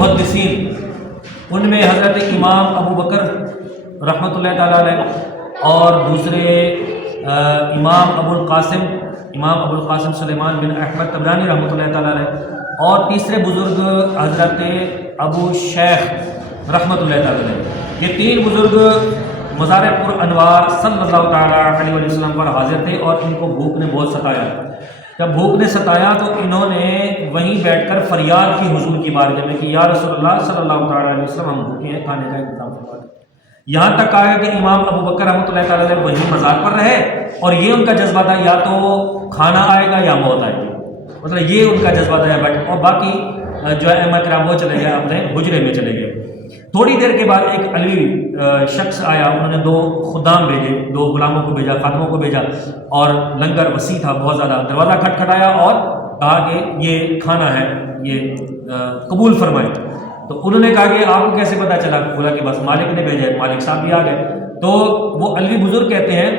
محدثین، ان میں حضرت امام ابو بکر رحمۃ اللہ تعالیٰ علیہ، اور دوسرے امام ابو القاسم سلیمان بن احمد طبرانی رحمۃ اللہ تعالیٰ علیہ، اور تیسرے بزرگ حضرت ابو شیخ رحمۃ اللہ تعالیٰ علیہ۔ یہ تین بزرگ مزار پر انوار صلی اللہ تعالیٰ علیہ وسلم پر حاضر تھے، اور ان کو بھوک نے بہت ستایا۔ جب بھوک نے ستایا تو انہوں نے وہیں بیٹھ کر فریاد کی حضور کی بارگاہ میں کہ یا رسول اللہ صلی اللہ تعالیٰ علیہ وسلم، ہم بھوکے ہیں، کھانے کا انتظام فرما دیں۔ یہاں تک آیا کہ امام ابو بکر رحمۃ اللہ تعالیٰ علیہ وہیں مزار پر رہے، اور یہ ان کا جذبہ تھا یا تو کھانا آئے گا یا موت آئے گی، مطلب یہ ان کا جذبہ تھا بیٹھے، اور باقی جو ہے ائمہ کرام وہ چلے گئے، اپنے حجرے میں چلے گئے۔ تھوڑی دیر کے بعد ایک علوی شخص آیا، انہوں نے 2 خدام بھیجے، 2 غلاموں کو بھیجا، خادموں کو بھیجا، اور لنگر وسیع تھا بہت زیادہ، دروازہ کھٹکھٹایا اور کہا کہ یہ کھانا ہے، یہ قبول فرمائیں۔ تو انہوں نے کہا کہ آپ کو کیسے پتہ چلا؟ بولا کہ بس مالک نے بھیجا ہے، مالک صاحب بھی آ گئے۔ تو وہ علوی بزرگ کہتے ہیں،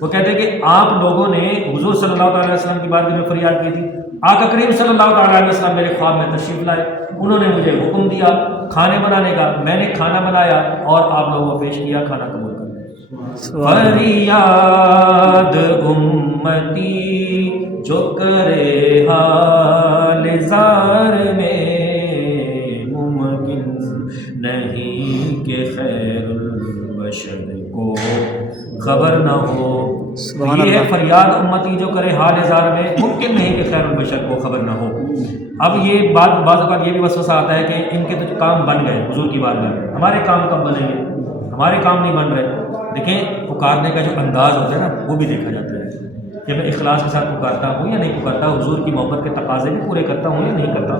وہ کہتے ہیں کہ آپ لوگوں نے حضور صلی اللہ تعالیٰ علیہ وسلم کی بارگاہ میں فریاد کی تھی، آقا کریم صلی اللہ تعالیٰ علیہ وسلم میرے خواب میں تشریف لائے، انہوں نے مجھے حکم دیا کھانے بنانے کا، میں نے کھانا بنایا اور آپ لوگوں کو پیش کیا، کھانا قبول کر لیا۔ فریاد امتی جو کرے حال زار میں، ممکن نہیں کہ خیر البشر کو خبر نہ ہو۔ یہ ہے فریاد امتی جو کرے حال زار میں، ممکن نہیں کہ خیر البشر کو خبر نہ ہو۔ اب یہ بعض اوقات یہ بھی وسوسہ آتا ہے کہ ان کے تو کام بن گئے حضور کی بارگاہ میں، ہمارے کام کب بنیں گے؟ ہمارے کام نہیں بن رہے۔ دیکھیں پکارنے کا جو انداز ہوتا ہے نا، وہ بھی دیکھا جاتا ہے کہ میں اخلاص کے ساتھ پکارتا ہوں یا نہیں پکارتا، حضور کی محبت کے تقاضے بھی پورے کرتا ہوں یا نہیں کرتا۔